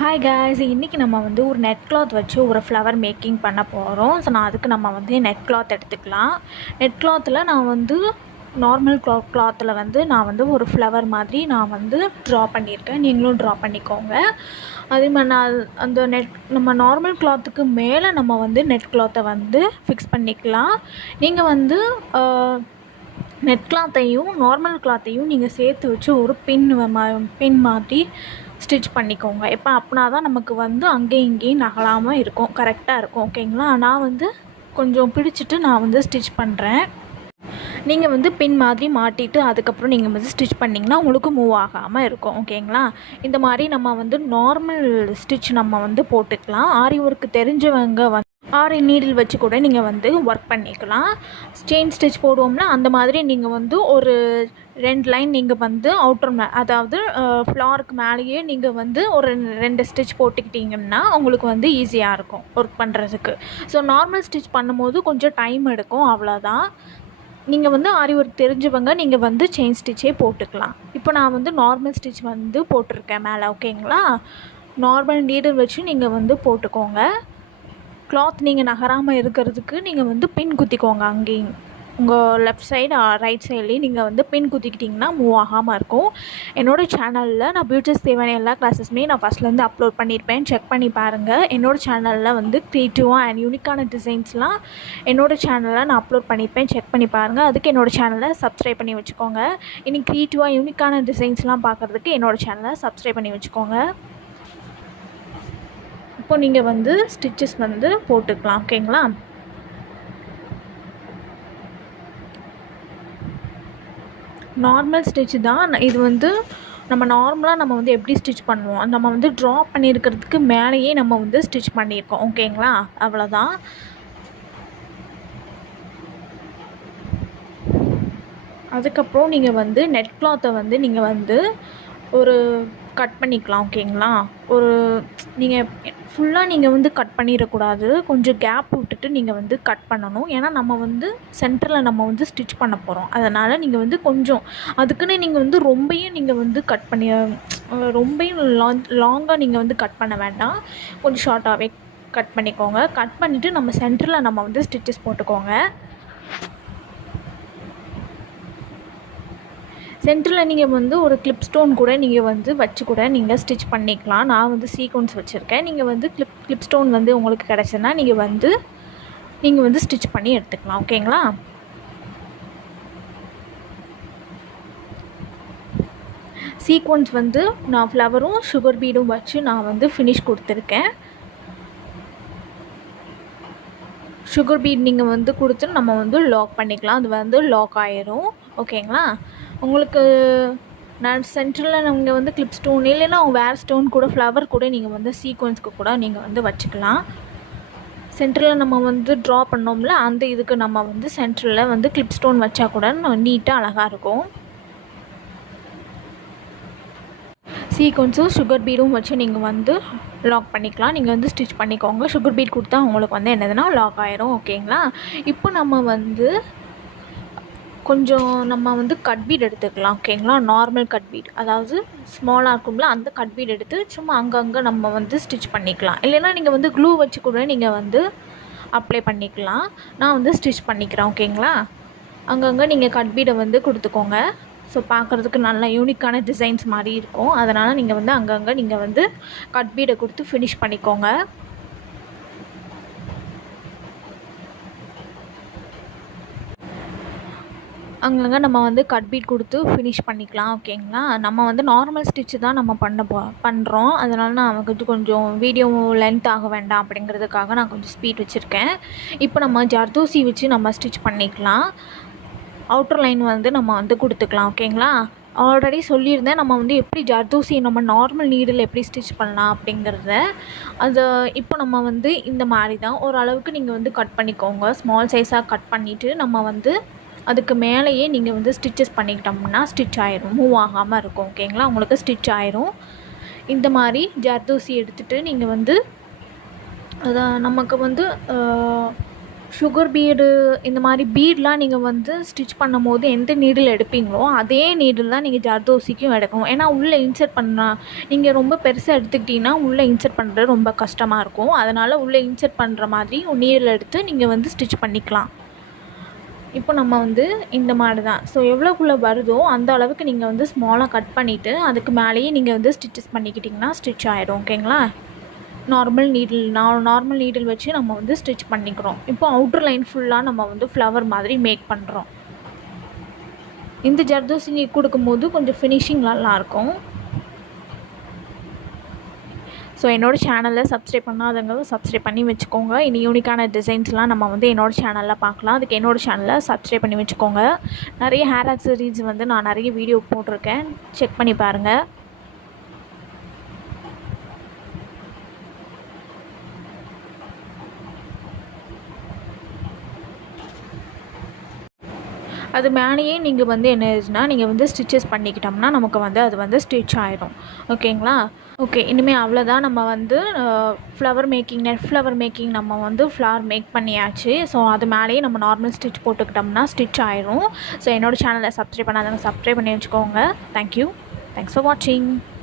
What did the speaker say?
Hi guys, இன்றைக்கி நம்ம வந்து ஒரு நெட் கிளாத் வச்சு ஒரு ஃப்ளவர் மேக்கிங் பண்ண போகிறோம். ஸோ நான் அதுக்கு நம்ம வந்து நெட் கிளாத் எடுத்துக்கலாம். நெட் கிளாத்தில் நான் வந்து நார்மல் கிளாத்தில் வந்து நான் வந்து ஒரு ஃப்ளவர் மாதிரி நான் வந்து ட்ரா பண்ணியிருக்கேன். நீங்களும் ட்ரா பண்ணிக்கோங்க. அதே மாதிரி நான் அந்த நம்ம நார்மல் கிளாத்துக்கு மேலே நம்ம வந்து நெட் கிளாத்தை வந்து ஃபிக்ஸ் பண்ணிக்கலாம். நீங்கள் வந்து நெட் கிளாத்தையும் நார்மல் கிளாத்தையும் நீங்கள் சேர்த்து வச்சு ஒரு பின் மாதிரி ஸ்டிச் பண்ணிக்கோங்க. அப்படின்னா தான் நமக்கு வந்து அங்கேயும் இங்கேயும் நகலாமல் இருக்கும், கரெக்டாக இருக்கும். ஓகேங்களா? நான் வந்து கொஞ்சம் பிடிச்சிட்டு நான் வந்து ஸ்டிச் பண்ணுறேன். நீங்கள் வந்து பின் மாதிரி மாட்டிட்டு அதுக்கப்புறம் நீங்கள் வந்து ஸ்டிச் பண்ணிங்கன்னா உங்களுக்கு மூவ் ஆகாமல் இருக்கும். ஓகேங்களா? இந்த மாதிரி நம்ம வந்து நார்மல் ஸ்டிச் நம்ம வந்து போட்டுக்கலாம். ஆரி ஒர்க்கு தெரிஞ்சவங்க வந்து ஆரி நீடில் வச்சு கூட நீங்கள் வந்து ஒர்க் பண்ணிக்கலாம். செயின் ஸ்டிச் போடுவோம்னா அந்த மாதிரி நீங்கள் வந்து ஒரு 2 லைன் நீங்கள் வந்து அதாவது ஃப்ளாருக்கு மேலேயே நீங்கள் வந்து ஒரு 2 ஸ்டிச் போட்டுக்கிட்டிங்கன்னா உங்களுக்கு வந்து ஈஸியாக இருக்கும் ஒர்க் பண்ணுறதுக்கு. ஸோ நார்மல் ஸ்டிச் பண்ணும்போது கொஞ்சம் டைம் எடுக்கும், அவ்வளோதான். நீங்கள் வந்து ஆரி ஒர்க் தெரிஞ்சவங்க நீங்கள் வந்து செயின் ஸ்டிச்சே போட்டுக்கலாம். இப்போ நான் வந்து நார்மல் ஸ்டிச் வந்து போட்டிருக்கேன் மேலே. ஓகேங்களா? நார்மல் நீடில் வச்சு நீங்கள் வந்து போட்டுக்கோங்க. கிளாத் நீங்கள் நகராமல் இருக்கிறதுக்கு நீங்கள் வந்து பின் குத்திக்கோங்க. அங்கேயும் உங்கள் லெஃப்ட் சைடு ரைட் சைட்லேயும் நீங்கள் வந்து பின் குத்திக்கிட்டிங்கன்னா மூவ் ஆகாமல் இருக்கும். என்னோடய சேனலில் நான் பியூட்டிஸ் தேவையான எல்லா கிளாஸஸுமே நான் ஃபஸ்ட்லேருந்து அப்லோட் பண்ணியிருப்பேன், செக் பண்ணி பாருங்கள். என்னோடய சேனலில் வந்து க்ரியேட்டிவாக அண்ட் யூனிக்கான டிசைன்ஸ்லாம் என்னோடய சேனலில் நான் அப்லோட் பண்ணியிருப்பேன், செக் பண்ணி பாருங்கள். அதுக்கு என்னோடய சேனலை சப்ஸ்கிரைப் பண்ணி வச்சுக்கோங்க. இனி க்ரியேட்டிவாக யூனிக்கான டிசைன்ஸ்லாம் பார்க்குறதுக்கு என்னோடய சேனலை சப்ஸ்கிரைப் பண்ணி வச்சுக்கோங்க. இப்போ நீங்கள் வந்து ஸ்டிச்சஸ் வந்து போட்டுக்கலாம். ஓகேங்களா? நார்மல் ஸ்டிச் தான் இது. வந்து நம்ம நார்மலாக நம்ம வந்து எப்படி ஸ்டிச் பண்ணுவோம், நம்ம வந்து ட்ரா பண்ணியிருக்கிறதுக்கு மேலேயே நம்ம வந்து ஸ்டிச் பண்ணியிருக்கோம். ஓகேங்களா? அவ்வளோதான். அதுக்கப்புறம் நீங்கள் வந்து நெட் கிளாத்தை வந்து நீங்கள் வந்து ஒரு கட் பண்ணிக்கலாம். ஓகேங்களா? ஒரு நீங்கள் ஃபுல்லாக நீங்கள் வந்து கட் பண்ணிடக்கூடாது, கொஞ்சம் கேப் விட்டுட்டு நீங்கள் வந்து கட் பண்ணணும். ஏன்னா நம்ம வந்து சென்டரில் நம்ம வந்து ஸ்டிச் பண்ண போகிறோம். அதனால் நீங்கள் வந்து கொஞ்சம் அதுக்குன்னு நீங்கள் வந்து ரொம்பையும் நீங்கள் வந்து கட் பண்ணி ரொம்பையும் லாங்காக நீங்கள் வந்து கட் பண்ண வேண்டாம், கொஞ்சம் ஷார்ட்டாகவே கட் பண்ணிக்கோங்க. கட் பண்ணிவிட்டு நம்ம சென்டரில் நம்ம வந்து ஸ்டிச்சஸ் போட்டுக்கோங்க. சென்டரில் நீங்கள் வந்து ஒரு கிளிப் ஸ்டோன் கூட நீங்கள் வந்து வச்சு கூட நீங்கள் ஸ்டிச் பண்ணிக்கலாம். நான் வந்து சீக்வன்ஸ் வச்சுருக்கேன். நீங்கள் வந்து கிளிப் ஸ்டோன் வந்து உங்களுக்கு கிடச்சுன்னா நீங்கள் வந்து ஸ்டிச் பண்ணி எடுத்துக்கலாம். ஓகேங்களா? சீக்வன்ஸ் வந்து நான் ஃப்ளவரும் சுகர் பீடும் வச்சு நான் வந்து ஃபினிஷ் கொடுத்துருக்கேன். சுகர் பீட் நீங்கள் வந்து கொடுத்து நம்ம வந்து லாக் பண்ணிக்கலாம். அது வந்து லாக் ஆயிரும். ஓகேங்களா? உங்களுக்கு நான் சென்டரில் நீங்கள் வந்து கிளிப் ஸ்டோன் இல்லைன்னா வேறு ஸ்டோன் கூட ஃப்ளவர் கூட நீங்கள் வந்து சீக்வன்ஸ்க்கு கூட நீங்கள் வந்து வச்சுக்கலாம். சென்டரில் நம்ம வந்து ட்ரா பண்ணோம்ல, அந்த இதுக்கு நம்ம வந்து சென்டரில் வந்து கிளிப் ஸ்டோன் வச்சா கூட நீட்டாக அழகாக இருக்கும். சீக்வன்ஸும் சுகர் பீடும் வச்சு நீங்கள் வந்து லாக் பண்ணிக்கலாம். நீங்கள் வந்து ஸ்டிச் பண்ணிக்கோங்க. சுகர் பீட் கொடுத்தா உங்களுக்கு வந்து என்னதுன்னா லாக் ஆயிரும். ஓகேங்களா? இப்போ நம்ம வந்து கொஞ்சம் நம்ம வந்து கட் பீட் எடுத்துக்கலாம். ஓகேங்களா? நார்மல் கட் பீட், அதாவது ஸ்மாலாக இருக்கும்ல, அந்த கட் பீட் எடுத்து சும்மா அங்கங்கே நம்ம வந்து ஸ்டிச் பண்ணிக்கலாம். இல்லைன்னா நீங்கள் வந்து க்ளூ வச்சு கூட நீங்கள் வந்து அப்ளை பண்ணிக்கலாம். நான் வந்து ஸ்டிச் பண்ணிக்கிறேன். ஓகேங்களா? அங்கங்கே நீங்கள் கட் பீடை வந்து கொடுத்துக்கோங்க. ஸோ பார்க்குறதுக்கு நல்லா யூனிக்கான டிசைன்ஸ் மாதிரி இருக்கும். அதனால் நீங்கள் வந்து அங்கங்கே நீங்கள் வந்து கட் பீடை கொடுத்து ஃபினிஷ் பண்ணிக்கோங்க. அங்கங்கே நம்ம வந்து கட் பீட் கொடுத்து ஃபினிஷ் பண்ணிக்கலாம். ஓகேங்களா? நம்ம வந்து நார்மல் ஸ்டிச்சு தான் நம்ம பண்ணுறோம். அதனால் நான் கொஞ்சம் வீடியோ லென்த் ஆக வேண்டாம் அப்படிங்கிறதுக்காக நான் கொஞ்சம் ஸ்பீட் வச்சுருக்கேன். இப்போ நம்ம ஜர்தோசி வச்சு நம்ம ஸ்டிச் பண்ணிக்கலாம். அவுட்டர் லைன் வந்து நம்ம வந்து கொடுத்துக்கலாம். ஓகேங்களா? ஆல்ரெடி சொல்லியிருந்தேன் நம்ம வந்து எப்படி ஜர்தோசி நம்ம நார்மல் நீடில் எப்படி ஸ்டிச் பண்ணலாம் அப்படிங்கிறத. அது இப்போ நம்ம வந்து இந்த மாதிரி தான் ஓரளவுக்கு நீங்கள் வந்து கட் பண்ணிக்கோங்க. ஸ்மால் சைஸாக கட் பண்ணிவிட்டு நம்ம வந்து அதுக்கு மேலேயே நீங்கள் வந்து ஸ்டிச்சஸ் பண்ணிக்கிட்டோம்னா ஸ்டிச் ஆயிரும், மூவ் ஆகாமல் இருக்கும். ஓகேங்களா? உங்களுக்கு ஸ்டிச் ஆயிரும். இந்த மாதிரி ஜர்தோசி எடுத்துகிட்டு நீங்கள் வந்து அதை நமக்கு வந்து சுகர் பீடு இந்த மாதிரி பீட்லாம் நீங்கள் வந்து ஸ்டிச் பண்ணும்போது எந்த நீடில் எடுப்பீங்களோ அதே நீடில் தான் நீங்கள் ஜர்தோசிக்கும் எடுக்கணும். ஏன்னா உள்ளே இன்சர்ட் நீங்கள் ரொம்ப பெருசாக எடுத்துக்கிட்டிங்கன்னா உள்ளே இன்சர்ட் பண்ணுறது ரொம்ப கஷ்டமாக இருக்கும். அதனால் உள்ளே இன்சர்ட் பண்ணுற மாதிரி நீடில் எடுத்து நீங்கள் வந்து ஸ்டிச் பண்ணிக்கலாம். இப்போ நம்ம வந்து இந்த மாதிரி தான். ஸோ எவ்வளோக்குள்ளே வருதோ அந்த அளவுக்கு நீங்கள் வந்து ஸ்மாலாக கட் பண்ணிவிட்டு அதுக்கு மேலேயே நீங்கள் வந்து ஸ்டிச்சஸ் பண்ணிக்கிட்டிங்கன்னா ஸ்டிச் ஆகிடும். ஓகேங்களா? நார்மல் நீடில் வச்சு நம்ம வந்து ஸ்டிச் பண்ணிக்கிறோம். இப்போ அவுட்டர் லைன் ஃபுல்லாக நம்ம வந்து ஃப்ளவர் மாதிரி மேக் பண்ணுறோம். இந்த ஜர்தோசி கொடுக்கும்போது கொஞ்சம் ஃபினிஷிங் நல்லாயிருக்கும். ஸோ என்னோடய சேனலில் சப்ஸ்கிரைப் பண்ணாதவங்க சப்ஸ்கிரைப் பண்ணி வச்சுக்கோங்க. இனி யூனிக்கான டிசைன்ஸ்லாம் நம்ம வந்து என்னோடய சேனலில் பார்க்கலாம். அதுக்கு என்னோடய சேனலில் சப்ஸ்கிரைப் பண்ணி வச்சுக்கோங்க. நிறைய ஹேர் ஆக்சசரிஸ் வந்து நான் நிறைய வீடியோ போட்டிருக்கேன், செக் பண்ணி பாருங்கள். அது மேலேயே நீங்கள் வந்து என்ன ஆச்சுன்னா நீங்கள் வந்து ஸ்டிச்சஸ் பண்ணிக்கிட்டோம்னா நமக்கு வந்து அது வந்து ஸ்டிச் ஆகிடும். ஓகேங்களா? ஓகே, இனிமேல் அவ்வளோதான். நம்ம வந்து நெட் ஃப்ளவர் மேக்கிங் நம்ம வந்து ஃப்ளவர் மேக் பண்ணியாச்சு. ஸோ அது மேலேயே நம்ம நார்மல் ஸ்டிச் போட்டுக்கிட்டோம்னா ஸ்டிச் ஆயிடும். ஸோ என்னோடய சேனலை சப்ஸ்கிரைப் பண்ணாதவங்க சப்ஸ்கிரைப் பண்ணி வச்சுக்கோங்க. தேங்க்யூ. தேங்க்ஸ் ஃபார் வாட்சிங்.